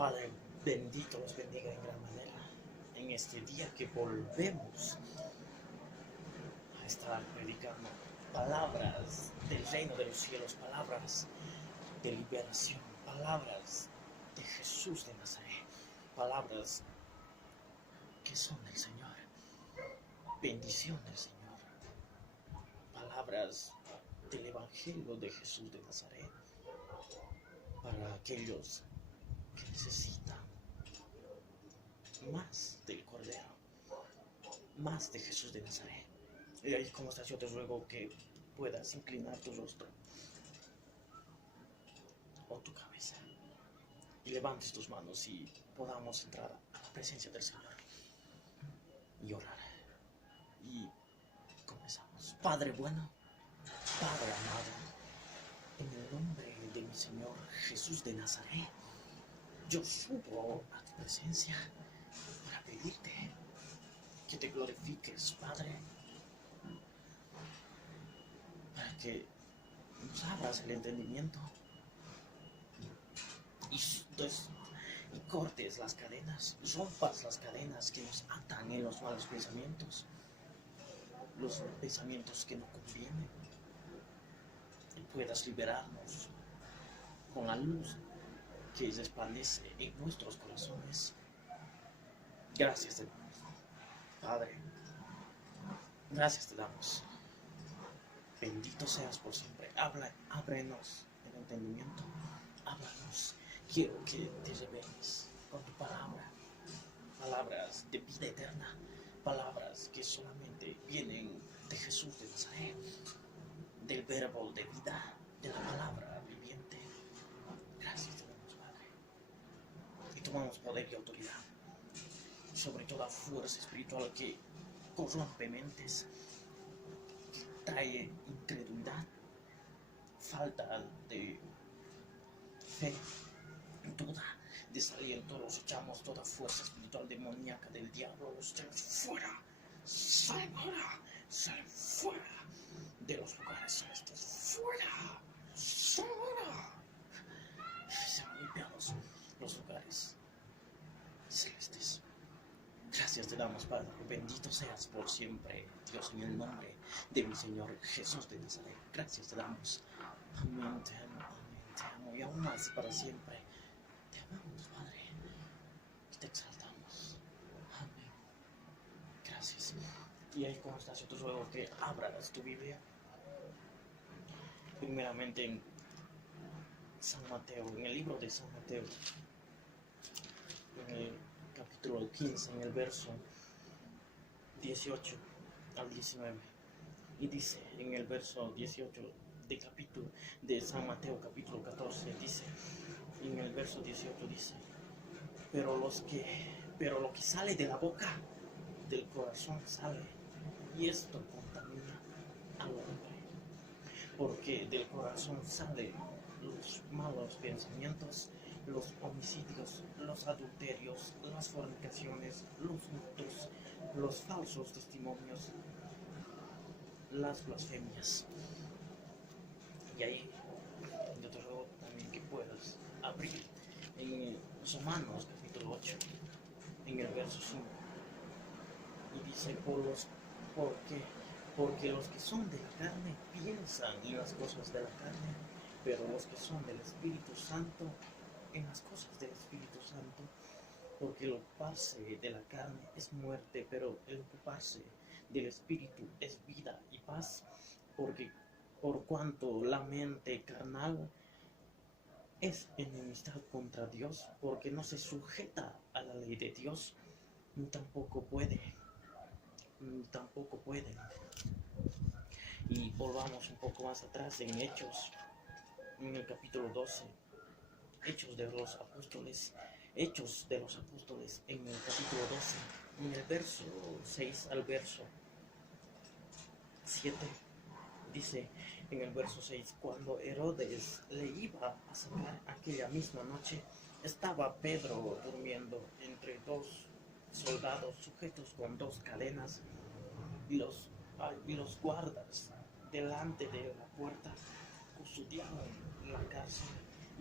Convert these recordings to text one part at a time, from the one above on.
Padre bendito los bendiga en gran manera en este día que volvemos a estar predicando palabras del reino de los cielos, palabras de liberación, palabras de Jesús de Nazaret, palabras que son del Señor, bendición del Señor, palabras del Evangelio de Jesús de Nazaret para aquellos que necesitan más del Cordero, más de Jesús de Nazaret. Y ahí como estás, yo te ruego que puedas inclinar tu rostro o tu cabeza y levantes tus manos y podamos entrar a la presencia del Señor y orar. Y comenzamos. Padre bueno, Padre amado, en el nombre de mi Señor Jesús de Nazaret, yo subo a tu presencia para pedirte que te glorifiques, Padre, para que nos abras el entendimiento y cortes las cadenas, rompas las cadenas que nos atan en los malos pensamientos, los pensamientos que no convienen, y puedas liberarnos con la luz que resplandece en nuestros corazones. Gracias te damos, Padre, gracias te damos. Bendito seas por siempre. Ábrenos el entendimiento, háblanos. Quiero que te reveles con tu palabra, palabras de vida eterna, palabras que solamente vienen de Jesús de Nazaret, del verbo de vida, de la palabra viviente. Gracias te damos, Padre. Y tomamos poder y autoridad sobre toda fuerza espiritual que corrompe mentes, que trae incredulidad, falta de fe, duda, desaliento. Los echamos toda fuerza espiritual demoníaca del diablo, los echamos fuera. Salen ahora, salen fuera de los lugares celestes, fuera, salen ahora. Sean limpiados los lugares celestes. Gracias te damos, Padre. Bendito seas por siempre, Dios, en el nombre de mi Señor Jesús de Nazaret. Gracias te damos. Amén, te amo y aún más para siempre. Te amamos, Padre, y te exaltamos. Amén. Gracias. Y ahí como estás, yo te ruego que abras tu Biblia, primeramente en San Mateo, en el libro de San Mateo, en el capítulo 15, en el verso 18 al 19. Y dice en el verso 18 de San Mateo capítulo 14, dice, en el verso 18 dice, pero lo que sale de la boca, del corazón sale, y esto contamina al hombre, porque del corazón salen los malos pensamientos, los homicidios, los adulterios, las fornicaciones, los hurtos, los falsos testimonios, las blasfemias. Y ahí yo te ruego también que puedas abrir en Romanos capítulo 8, en el verso 5, y dice, porque los que son de la carne piensan en las cosas de la carne, pero los que son del Espíritu Santo en las cosas del Espíritu Santo. Porque el ocuparse de la carne es muerte, pero el ocuparse del Espíritu es vida y paz. Porque por cuanto la mente carnal es enemistad contra Dios, porque no se sujeta a la ley de Dios, ni tampoco puede. Y volvamos un poco más atrás en Hechos, en el capítulo 12, Hechos de los Apóstoles, en el capítulo 12, en el verso 6 al verso 7, dice en el verso 6, cuando Herodes le iba a sacar aquella misma noche, estaba Pedro durmiendo entre dos soldados sujetos con dos cadenas, y los guardas delante de la puerta custodiaban la cárcel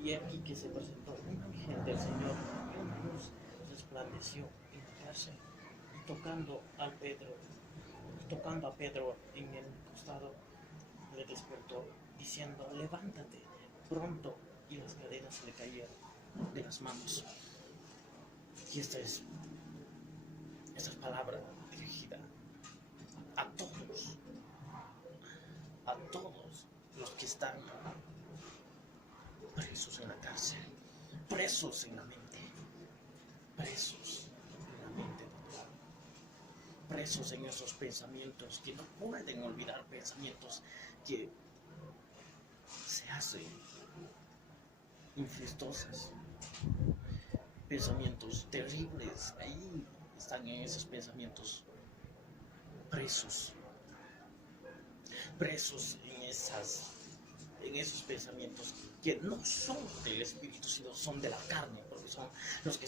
Y aquí que se presentó un ángel del Señor y una luz resplandeció en la cárcel y tocando a Pedro en el costado, le despertó diciendo: levántate pronto, y las cadenas le cayeron de las manos. Y esta es palabra dirigida a todos los que están presos en la cárcel, presos en la mente, presos en la mente, presos en esos pensamientos que no pueden olvidar, pensamientos que se hacen infructuosos, pensamientos terribles. Ahí están en esos pensamientos presos en esos pensamientos que no son del espíritu, sino son de la carne, porque son los que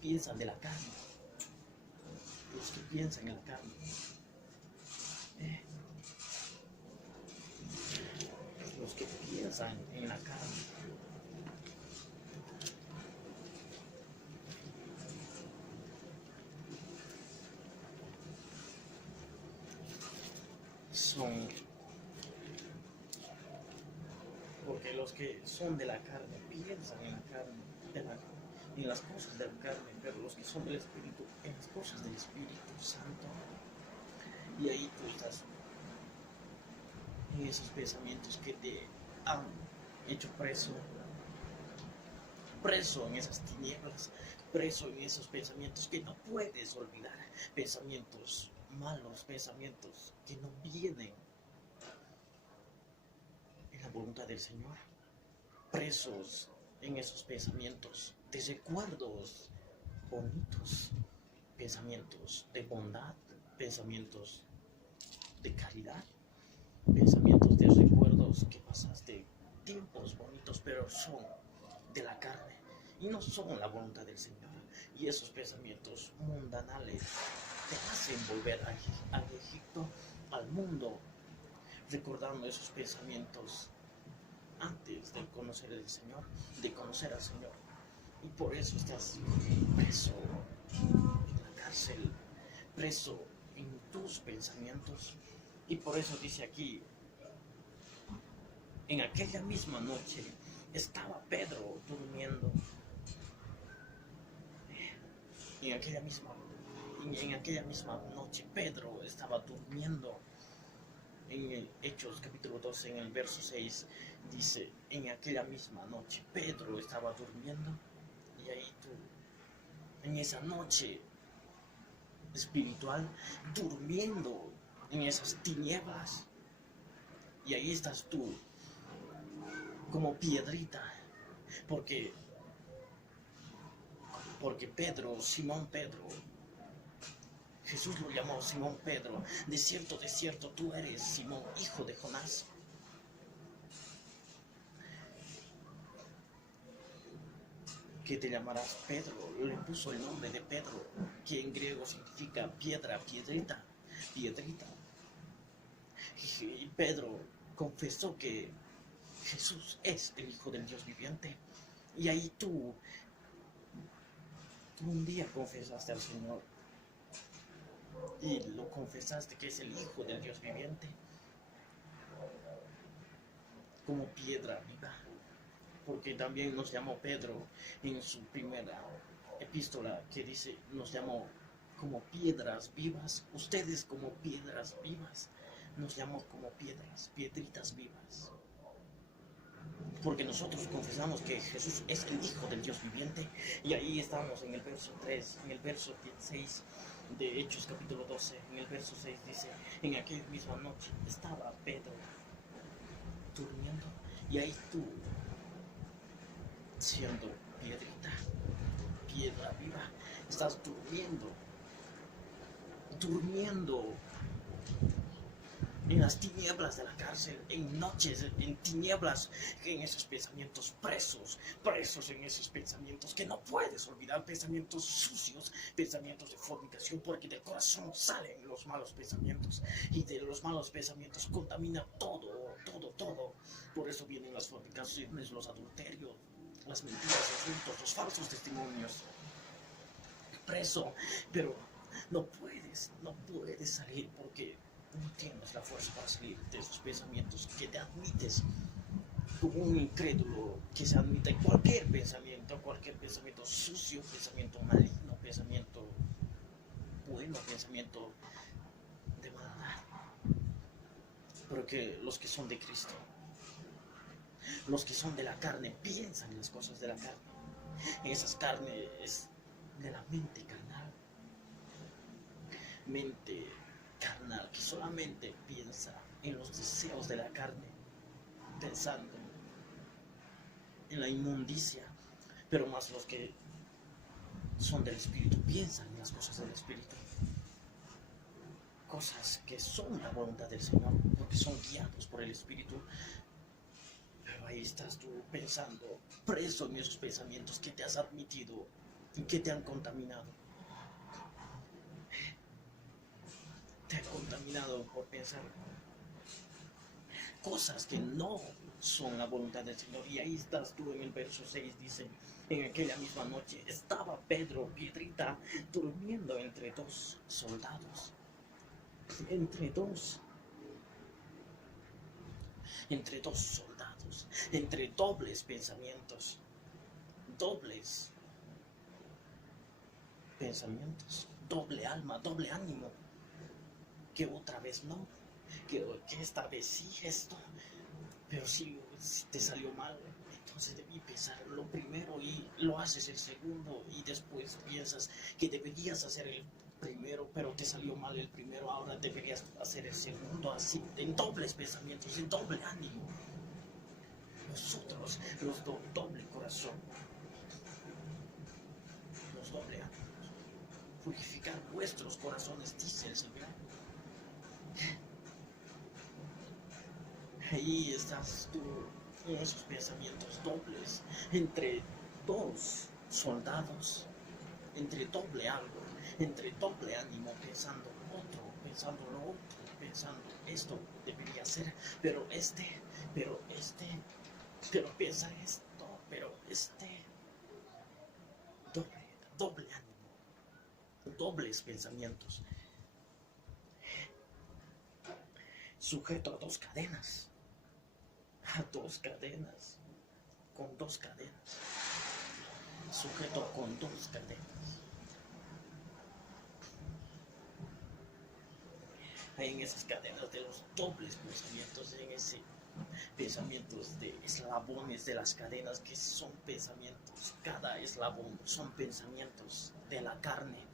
piensan de la carne, los que piensan en la carne. Los que piensan en la carne. Porque los que son de la carne piensan en la carne, en las cosas de la carne, pero los que son del Espíritu, en las cosas del Espíritu Santo. Y ahí tú estás en esos pensamientos que te han hecho preso en esas tinieblas, preso en esos pensamientos que no puedes olvidar, pensamientos malos, pensamientos que no vienen en la voluntad del Señor, presos en esos pensamientos de recuerdos bonitos, pensamientos de bondad, pensamientos de caridad, pensamientos de recuerdos que pasaste tiempos bonitos, pero son de la carne y no son la voluntad del Señor. Y esos pensamientos mundanales te hacen volver al Egipto, al mundo, recordando esos pensamientos antes de conocer al Señor, y por eso estás preso en la cárcel, preso en tus pensamientos. Y por eso dice aquí: en aquella misma noche estaba Pedro durmiendo. En aquella misma noche Pedro estaba durmiendo. En el Hechos capítulo 12, en el verso 6, dice: en aquella misma noche Pedro estaba durmiendo. Y ahí tú, en esa noche espiritual, durmiendo en esas tinieblas, y ahí estás tú como piedrita, porque Pedro, Simón Pedro, Jesús lo llamó Simón Pedro: de cierto, tú eres Simón, hijo de Jonás. Que te llamarás Pedro. Le puso el nombre de Pedro, que en griego significa piedra, piedrita. Y Pedro confesó que Jesús es el Hijo del Dios viviente. Y ahí tú un día confesaste al Señor y lo confesaste que es el Hijo del Dios viviente, como piedra viva. Porque también nos llamó Pedro en su primera epístola, que dice, nos llamó como piedras vivas. Ustedes como piedras vivas, nos llamó como piedritas vivas. Porque nosotros confesamos que Jesús es el Hijo del Dios viviente. Y ahí estamos en el verso 3, en el verso 6 de Hechos capítulo 12, en el verso 6 dice: en aquella misma noche estaba Pedro durmiendo. Y ahí tú, siendo piedra viva, estás durmiendo en las tinieblas de la cárcel, en noches, en tinieblas, en esos pensamientos presos en esos pensamientos que no puedes olvidar, pensamientos sucios, pensamientos de fornicación, porque del corazón salen los malos pensamientos, y de los malos pensamientos contamina todo, Por eso vienen las fornicaciones, los adulterios, las mentiras, los hurtos, los falsos testimonios. Preso, pero no puedes salir porque no tienes la fuerza para salir de esos pensamientos que te admites como un incrédulo que se admite cualquier pensamiento sucio, pensamiento maligno, pensamiento bueno, pensamiento de maldad. Pero que los que son de Cristo, los que son de la carne, piensan en las cosas de la carne. En esas carnes de la mente carnal que solamente piensa en los deseos de la carne, pensando en la inmundicia. Pero más los que son del Espíritu piensan en las cosas del Espíritu, cosas que son la voluntad del Señor, porque son guiados por el Espíritu. Pero ahí estás tú pensando, preso en esos pensamientos que te has admitido y que te han contaminado. Te han contaminado por pensar cosas que no son la voluntad del Señor. Y ahí estás tú en el verso 6, dice: en aquella misma noche estaba Pedro, Piedrita, durmiendo entre dos soldados. Entre dos soldados, entre dobles pensamientos, doble alma, doble ánimo. Que otra vez no, que esta vez sí esto, pero si te salió mal, entonces debí pensar lo primero y lo haces el segundo, y después piensas que deberías hacer el primero, pero te salió mal el primero, ahora deberías hacer el segundo, así, en dobles pensamientos, en doble ánimo. Nosotros, los doble corazón, los doble ánimos, purificar vuestros corazones, dice el Señor. Ahí estás tú en esos pensamientos dobles, entre dos soldados, entre doble algo, entre doble ánimo, pensando lo otro, pensando esto debería ser, pero piensa esto, doble ánimo, dobles pensamientos, sujeto a dos cadenas, con dos cadenas, sujeto con dos cadenas. En esas cadenas de los dobles pensamientos, en ese pensamientos de eslabones de las cadenas, que son pensamientos, cada eslabón son pensamientos de la carne.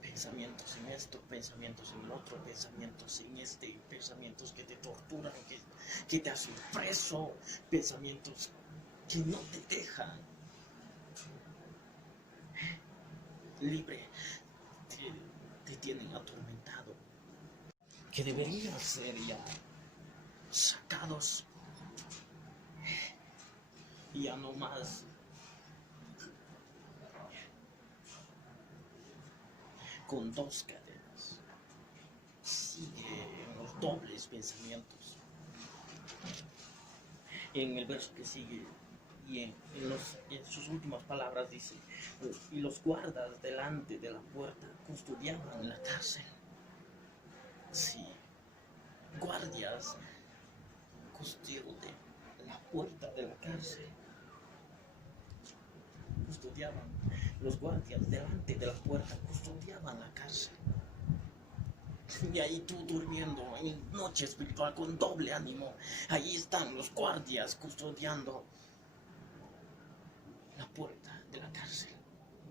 Pensamientos en esto, pensamientos en el otro, pensamientos en este, pensamientos que te torturan, que te hacen preso, pensamientos que no te dejan libre, te tienen atormentado, que deberían ser ya sacados, y ya no más con dos cadenas. Sigue en los dobles pensamientos. En el verso que sigue y en sus últimas palabras dice: y los guardas delante de la puerta custodiaban la cárcel. Sí, guardias custodiaban la puerta de la cárcel. Custodiaban, los guardias delante de la puerta custodiaban la cárcel. Y ahí tú durmiendo en noche espiritual con doble ánimo, ahí están los guardias custodiando la puerta de la cárcel.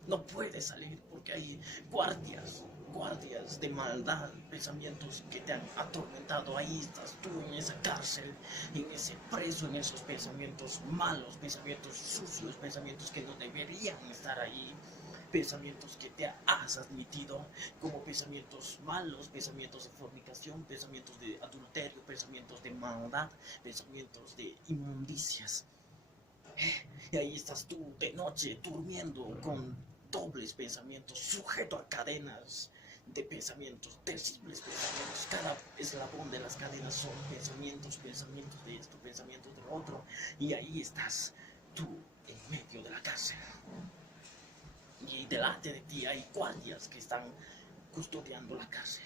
No puedes salir porque hay guardias de maldad, pensamientos que te han atormentado. Ahí estás tú en esa cárcel, en ese preso, en esos pensamientos malos, pensamientos sucios, pensamientos que no deberían estar ahí, pensamientos que te has admitido como pensamientos malos, pensamientos de fornicación, pensamientos de adulterio, pensamientos de maldad, pensamientos de inmundicias. Y ahí estás tú de noche durmiendo con dobles pensamientos, sujeto a cadenas, de pensamientos, terribles pensamientos. Cada eslabón de las cadenas son pensamientos, pensamientos de esto, pensamientos de lo otro. Y ahí estás tú en medio de la cárcel. Y delante de ti hay guardias que están custodiando la cárcel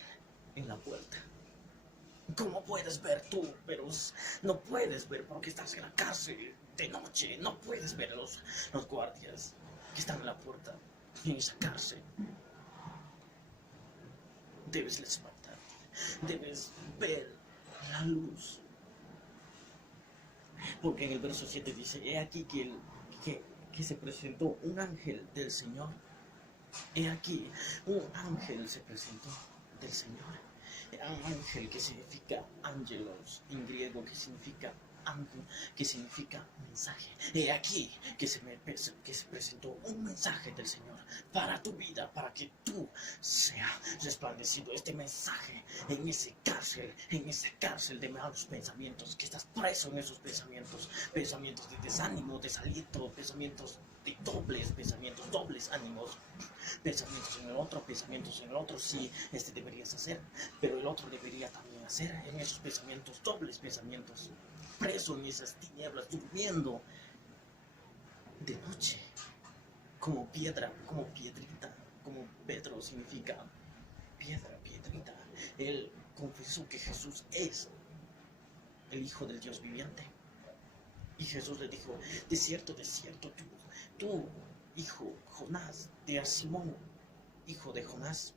en la puerta. ¿Cómo puedes ver tú? Pero no puedes ver porque estás en la cárcel de noche. No puedes ver los guardias que están en la puerta en esa cárcel. Debes levantarte, debes ver la luz. Porque en el verso 7 dice, he aquí que se presentó un ángel del Señor. He aquí, un ángel se presentó del Señor. Un ángel que significa ángelos en griego, que significa ángel, que significa mensaje. He aquí que se presentó un mensaje del Señor para tu vida, para que tú seas resplandecido. Este mensaje en esa cárcel de malos pensamientos, que estás preso en esos pensamientos, pensamientos de desánimo, desaliento, pensamientos de dobles ánimos, pensamientos en el otro, sí, este deberías hacer, pero el otro debería también hacer, en esos pensamientos, dobles pensamientos, preso en esas tinieblas, durmiendo de noche, como piedra, como piedrita, como Pedro significa piedra, piedrita. Él confesó que Jesús es el Hijo del Dios viviente. Y Jesús le dijo, de cierto, tú, hijo Jonás, de Simón, hijo de Jonás,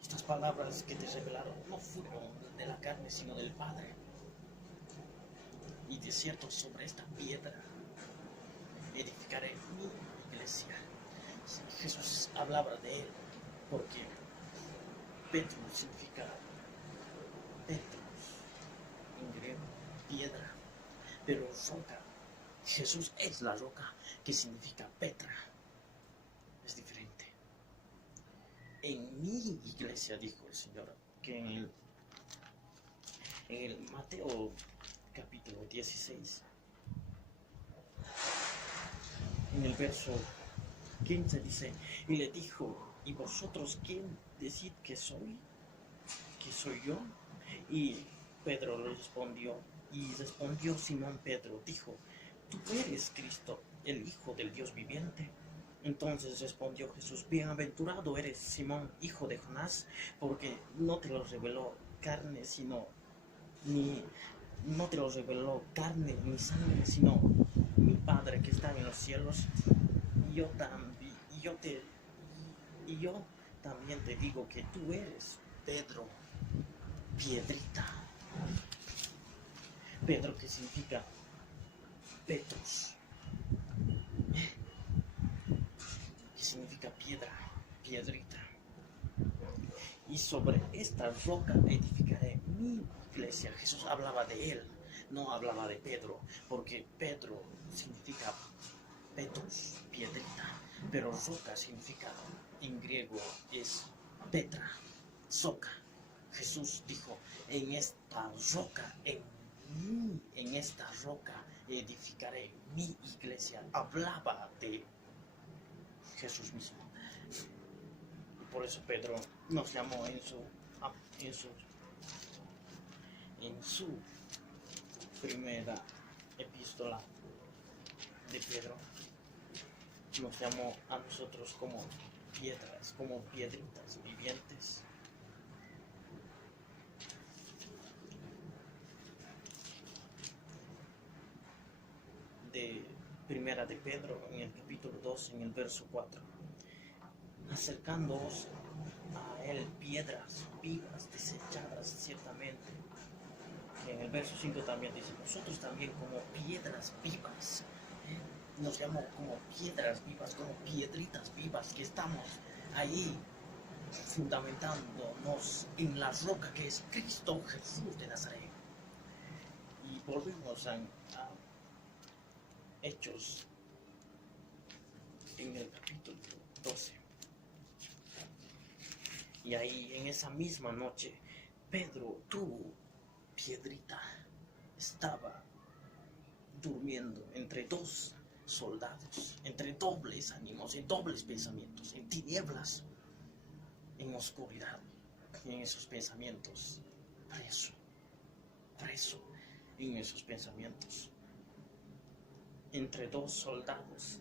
estas palabras que te revelaron no fueron de la carne, sino del Padre. Y de cierto, sobre esta piedra edificaré mi iglesia. Jesús hablaba de él, porque Petro significa Petros, en griego, piedra, pero roca. Jesús es la roca, que significa Petra. Es diferente. En mi iglesia, dijo el Señor, que en el Mateo capítulo 16, en el verso 15 dice, y le dijo, ¿y vosotros quién decid que soy? ¿Que soy yo? Y Pedro le respondió, y respondió Simón Pedro, dijo, tú eres Cristo, el Hijo del Dios viviente. Entonces respondió Jesús, bienaventurado eres Simón, hijo de Jonás, porque no te lo reveló carne, no te lo reveló carne ni sangre, sino mi Padre que está en los cielos. Y yo también te digo que tú eres Pedro, piedrita. Pedro, que significa Petrus, que significa piedra, piedrita. Y sobre esta roca edificaré mi iglesia. Jesús hablaba de él, no hablaba de Pedro, porque Pedro significa Petrus, piedrita, pero roca significa, en griego es Petra, soca. Jesús dijo, en esta roca edificaré mi iglesia. Hablaba de Jesús mismo. Por eso Pedro nos llamó en su primera epístola de Pedro, nos llamó a nosotros como piedras, como piedritas vivientes. De primera de Pedro, en el capítulo 2, en el verso 4. Acercándoos a él piedras vivas, desechadas ciertamente. Y en el verso 5 también dice, nosotros también como piedras vivas, nos llamó como piedras vivas, como piedritas vivas, que estamos ahí fundamentándonos en la roca que es Cristo Jesús de Nazaret. Y volvemos a Hechos en el capítulo 12. Y ahí en esa misma noche, Pedro, tu piedrita, estaba durmiendo entre dos soldados, entre dobles ánimos, en dobles pensamientos, en tinieblas, en oscuridad, y en esos pensamientos, preso en esos pensamientos, entre dos soldados,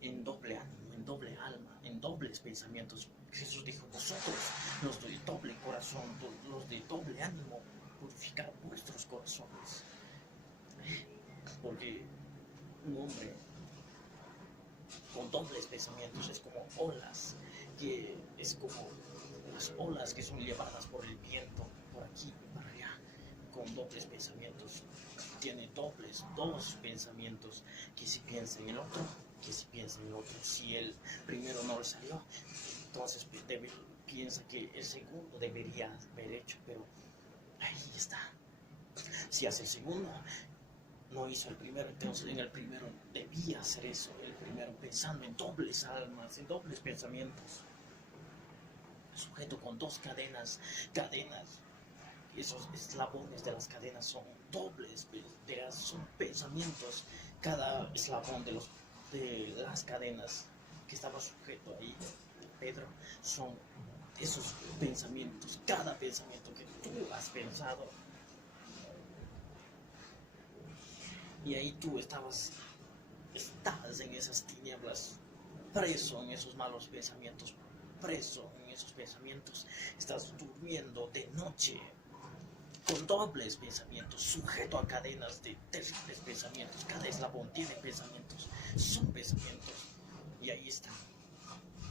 en doble ánimo, en doble alma, en dobles pensamientos. Jesús dijo: vosotros, los de doble corazón, los de doble ánimo, purificar vuestros corazones. Porque un hombre con dobles pensamientos es como olas, que es como las olas que son llevadas por el viento, por aquí y para allá, con dobles pensamientos. Tiene dos pensamientos, que si piensa en el otro, que si piensa en el otro. Si el primero no le salió, entonces piensa que el segundo debería haber hecho, pero ahí está. Si hace el segundo, no hizo el primero, entonces en el primero debía hacer eso, el primero, pensando en dobles almas, en dobles pensamientos, sujeto con dos cadenas, esos eslabones de las cadenas son dobles, son pensamientos, cada eslabón de las cadenas que estaba sujeto ahí, Pedro, son esos pensamientos, cada pensamiento que tú has pensado. Y ahí tú estás en esas tinieblas, preso en esos malos pensamientos, preso en esos pensamientos. Estás durmiendo de noche con dobles pensamientos, sujeto a cadenas de terribles pensamientos. Cada eslabón tiene pensamientos, son pensamientos. Y ahí está,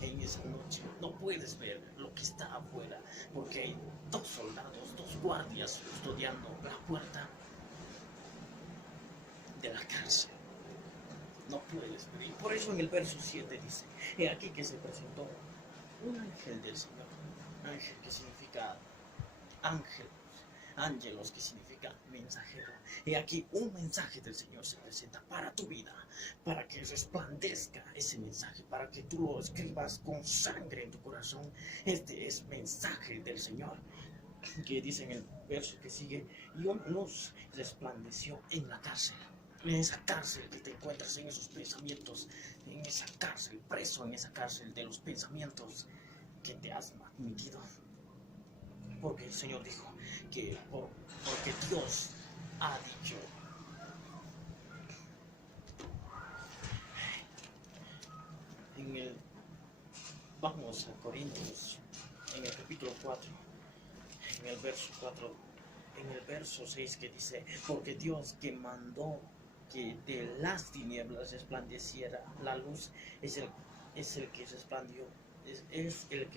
en esa noche. No puedes ver lo que está afuera, porque hay dos soldados, dos guardias custodiando la puerta de la cárcel. No puedes ver. Y por eso en el verso 7 dice: he aquí que se presentó un ángel del Señor. Ángel, que significa ángel. Ángelos, que significa mensajero. Y aquí un mensaje del Señor se presenta para tu vida, para que resplandezca ese mensaje, para que tú lo escribas con sangre en tu corazón. Este es mensaje del Señor, que dice en el verso que sigue: y una luz resplandeció en la cárcel. En esa cárcel que te encuentras, en esos pensamientos, en esa cárcel, preso en esa cárcel de los pensamientos que te has admitido. Porque el Señor dijo que porque Dios ha dicho. Vamos a Corintios, en el capítulo 4, en el verso 4, en el verso 6, que dice: porque Dios, que mandó que de las tinieblas resplandeciera la luz, es el que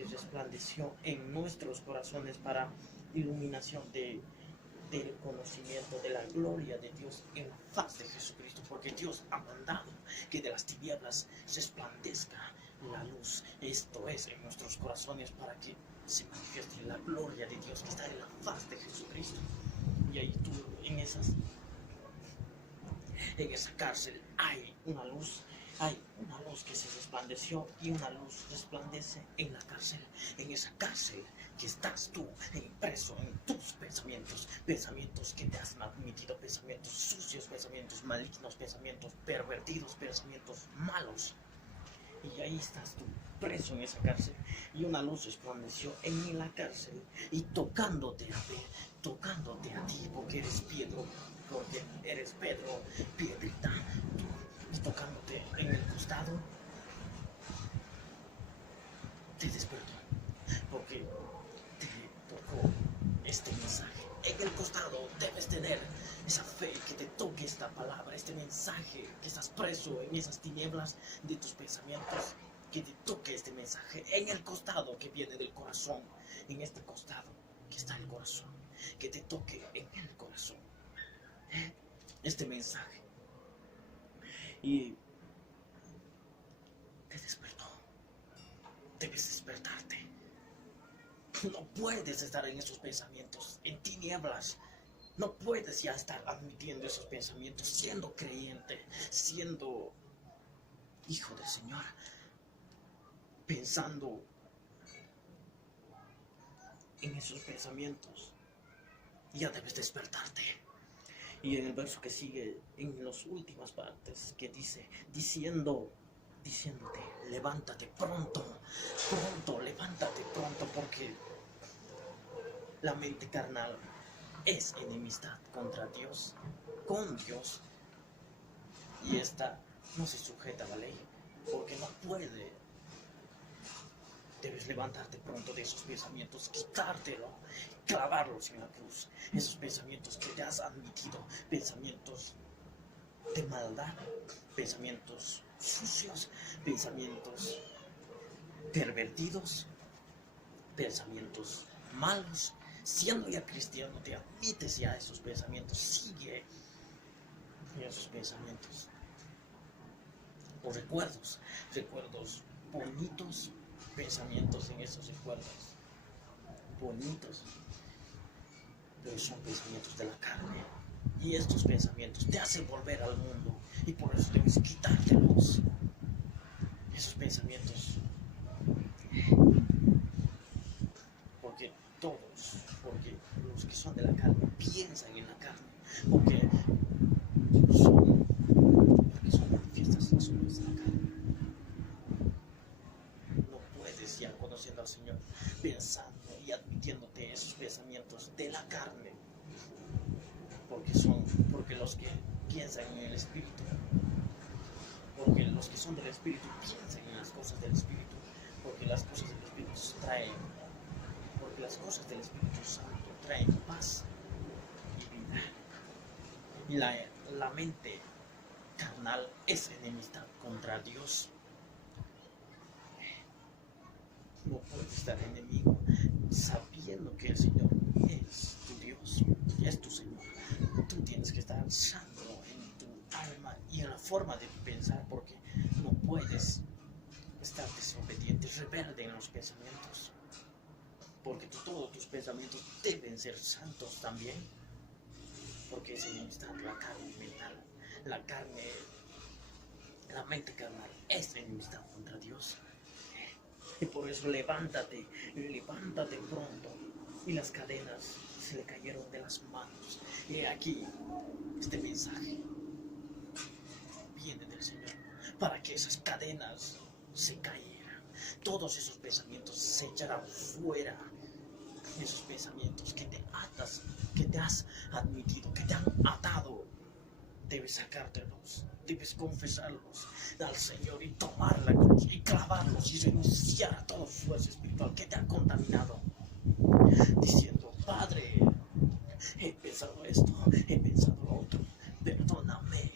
resplandeció en nuestros corazones para iluminación del conocimiento de la gloria de Dios en la faz de Jesucristo. Porque Dios ha mandado que de las tinieblas resplandezca la luz, esto es, en nuestros corazones, para que se manifieste la gloria de Dios que está en la faz de Jesucristo. Y ahí tú, en esa cárcel, hay una luz que se resplandeció, y una luz resplandece en la cárcel. En esa cárcel que estás tú, preso en tus pensamientos que te has admitido, pensamientos sucios, pensamientos malignos, pensamientos pervertidos, pensamientos malos. Y ahí estás tú, preso en esa cárcel, y una luz resplandeció en la cárcel, y tocándote a ti, porque eres Pedro, piedrita, y tocándote en el costado, te despertó, porque te tocó este mensaje. En el costado debes tener esa fe, que te toque esta palabra, este mensaje, que estás preso en esas tinieblas de tus pensamientos, que te toque este mensaje en el costado que viene del corazón, en este costado que está el corazón, que te toque en el corazón este mensaje, y te despertó. Debes despertarte. No puedes estar en esos pensamientos, en tinieblas. No puedes ya estar admitiendo esos pensamientos, siendo creyente, siendo hijo del Señor, pensando en esos pensamientos. Ya debes despertarte. Y en el verso que sigue, en las últimas partes, que dice, diciéndote, levántate pronto, pronto, levántate pronto, porque la mente carnal es enemistad contra Dios, con Dios, y esta no se sujeta a la ley, porque no puede. Debes levantarte pronto de esos pensamientos, quitártelo, clavarlos en la cruz. Esos pensamientos que te has admitido, pensamientos de maldad, pensamientos sucios, pensamientos pervertidos, pensamientos malos. Siendo ya cristiano, te admites ya a esos pensamientos, sigue en esos pensamientos. O recuerdos bonitos, pensamientos en esos recuerdos bonitos, pero son pensamientos de la carne. Y estos pensamientos te hacen volver al mundo, y por eso debes quitártelos. Esos pensamientos, porque los que son de la carne piensan en la carne, porque son manifiestas las obras de la carne. No puedes, ya conociendo al Señor, pensando y admitiéndote esos pensamientos de la carne, porque los que piensan en el Espíritu, porque los que son del Espíritu piensan en las cosas del Espíritu, porque las cosas del Espíritu Santo traen paz y vida. Y la mente carnal es enemistad contra Dios. No puedes estar enemigo sabiendo que el Señor es tu Dios, es tu Señor. Tú tienes que estar santo en tu alma y en la forma de pensar, porque no puedes estar desobediente, rebelde en los pensamientos, porque todos tus pensamientos deben ser santos también, porque es enemistad la carne mental, la mente carnal es enemistad contra Dios. Y por eso levántate pronto. Y las cadenas se le cayeron de las manos. Y aquí este mensaje viene del Señor, para que esas cadenas se cayeran, todos esos pensamientos se echaran fuera, esos pensamientos que te has admitido, que te han atado. Debes sacártelos, debes confesarlos al Señor y tomar la cruz y clavarlos y renunciar a toda fuerza espiritual que te ha contaminado, diciendo: Padre, he pensado esto, he pensado lo otro, perdóname,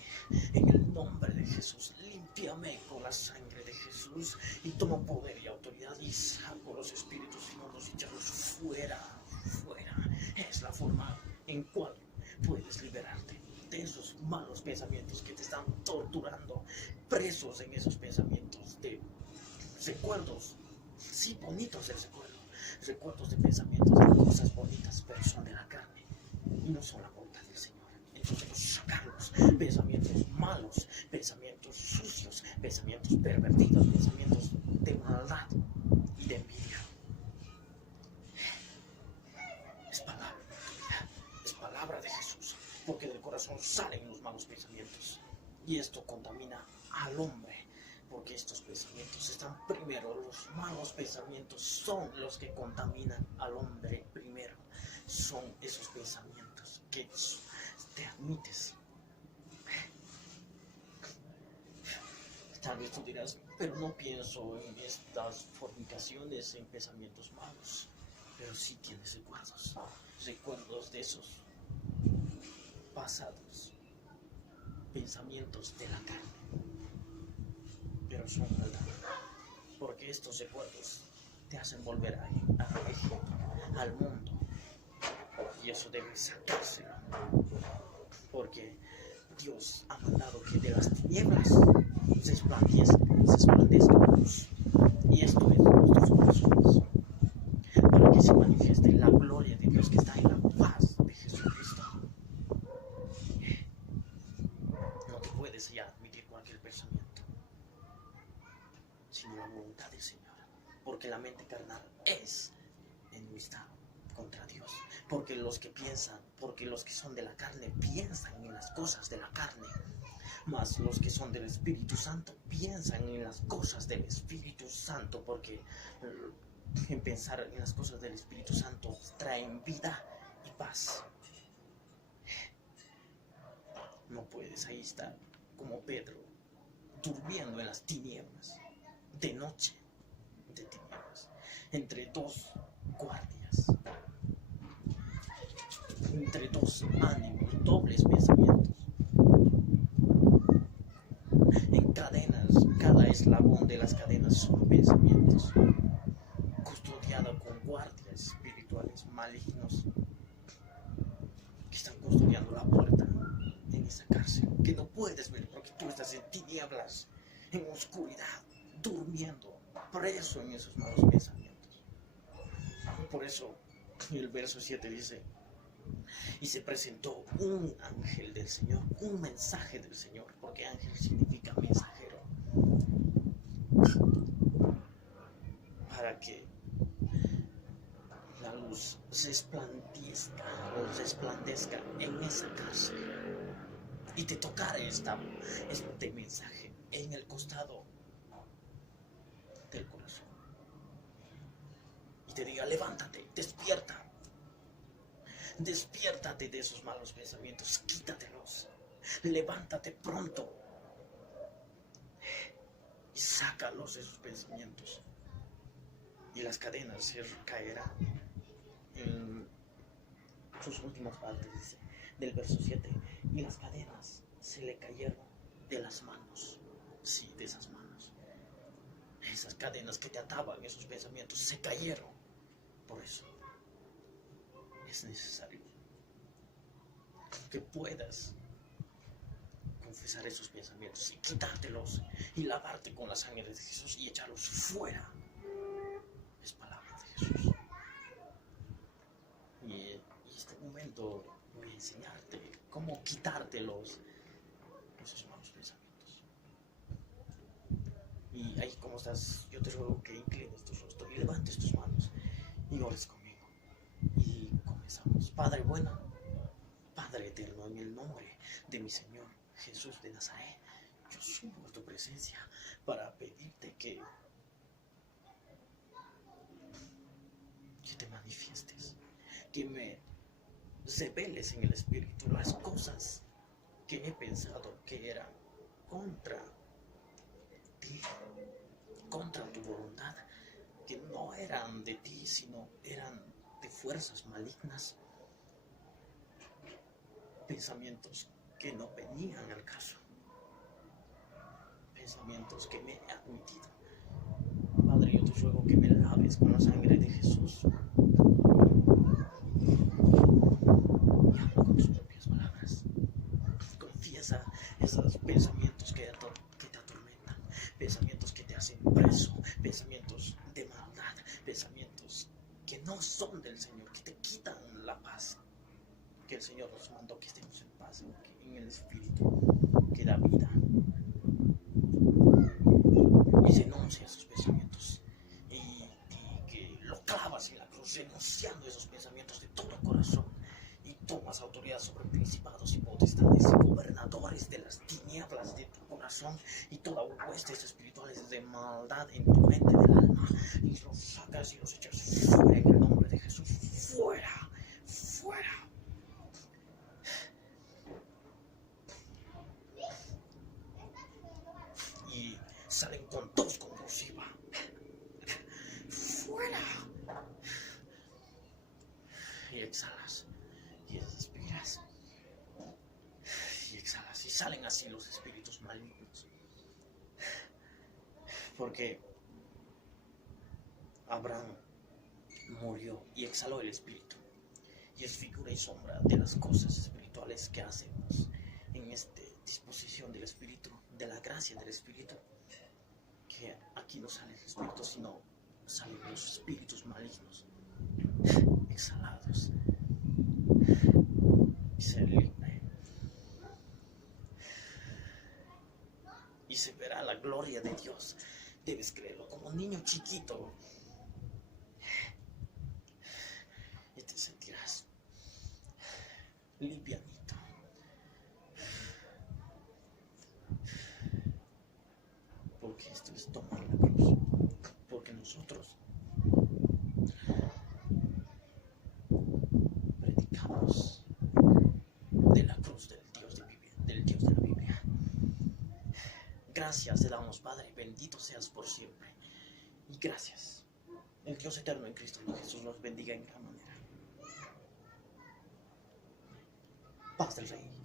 en el nombre de Jesús, límpiame con la sangre de Jesús, y tomo poder y autoridad y saco los espíritus inmundos y echarlos fuera. Es la forma en cual puedes liberarte de esos malos pensamientos que te están torturando, presos en esos pensamientos de recuerdos, sí, bonitos de recuerdos de pensamientos de cosas bonitas, pero son de la carne y no son la voluntad del Señor. Entonces debemos sacarlos, pensamientos malos, pensamientos sucios, pensamientos pervertidos, pensamientos de maldad y de envidia. Es palabra de Jesús, porque del corazón salen los malos pensamientos, y esto contamina al hombre, porque estos pensamientos están primero. Los malos pensamientos son los que contaminan al hombre primero, son esos pensamientos que te admites. Tal vez tú dirás: pero no pienso en estas fornicaciones, en pensamientos malos. Pero sí tienes recuerdos de esos pasados, pensamientos de la carne, pero son maldad, porque estos recuerdos te hacen volver a Egipto, al mundo, y eso debe sacárselo, porque Dios ha mandado que de las tinieblas se resplandezca la luz, y esto es en nuestros corazones, para que se manifieste la gloria de Dios que está en la paz de Jesucristo. No te puedes ya admitir cualquier pensamiento, sino la voluntad del Señor, porque la mente carnal es enemistad contra Dios. Porque los que son de la carne piensan en las cosas de la carne, mas los que son del Espíritu Santo piensan en las cosas del Espíritu Santo, porque en pensar en las cosas del Espíritu Santo traen vida y paz. No puedes ahí estar como Pedro, durmiendo en las tinieblas, de noche, de tinieblas, entre dos guardias, entre dos ánimos, dobles pensamientos, en cadenas. Cada eslabón de las cadenas son pensamientos, custodiado con guardias espirituales malignos que están custodiando la puerta en esa cárcel que no puedes ver porque tú estás en tinieblas, en oscuridad, durmiendo, preso en esos malos pensamientos. Por eso el verso 7 dice: y se presentó un ángel del Señor, un mensaje del Señor, porque ángel significa mensajero, para que la luz se esplandezca en esa cárcel y te tocara este mensaje en el costado del corazón y te diga: levántate, despiértate de esos malos pensamientos, quítatelos, levántate pronto y sácalos de esos pensamientos, y las cadenas se caerán. En sus últimas partes dice, del verso 7, y las cadenas se le cayeron de las manos. Sí, de esas manos. Esas cadenas que te ataban, esos pensamientos, se cayeron. Por eso es necesario que puedas confesar esos pensamientos y quitártelos y lavarte con la sangre de Jesús y echarlos fuera. Es palabra de Jesús. Y este momento voy a enseñarte cómo quitártelos, esos malos pensamientos. Y ahí como estás, yo te ruego que inclines tu rostro y levantes tus manos y ores conmigo. Y comenzamos. Padre bueno, Padre eterno, en el nombre de mi Señor Jesús de Nazaret, yo subo a tu presencia para pedirte que te manifiestes, que me reveles en el Espíritu las cosas que he pensado que eran contra ti, contra tu voluntad, que no eran de ti, sino eran de fuerzas malignas, pensamientos que no venían al caso, pensamientos que me he admitido. Padre, yo te ruego que me laves con la sangre de Jesús y habla con tus propias palabras. Confiesa esos pensamientos que te atormentan, pensamientos que te hacen preso, pensamientos de maldad, pensamientos que no son del Señor, que te quitan la paz, que el Señor nos mandó que estemos en paz en el Espíritu que da vida. Y denuncia esos pensamientos y que lo clavas en la cruz, renunciando esos pensamientos de todo corazón, y tomas autoridad sobre principados y potestades y gobernadores de las tinieblas de tu corazón y todas huestes espirituales de maldad en tu mente del alma, y los sacas y los echas fuera en el nombre de Jesús. Fuera, fuera. Y salen con tos convulsiva. Fuera. Y exhalas y expiras y exhalas, y salen así los espíritus malignos, porque Abraham murió y exhaló el espíritu, y es figura y sombra de las cosas espirituales que hacemos en esta disposición del espíritu, de la gracia del espíritu, que aquí no sale el espíritu, sino salen los espíritus malignos exhalados, y ser libre, y se verá la gloria de Dios. Debes creerlo como un niño chiquito. livianito. Porque esto es tomar la cruz. Porque nosotros predicamos de la cruz del Dios de la Biblia. Gracias te damos, Padre, bendito seas por siempre. Y gracias. El Dios eterno en Cristo Jesús nos bendiga en gran manera. Paz del Rey.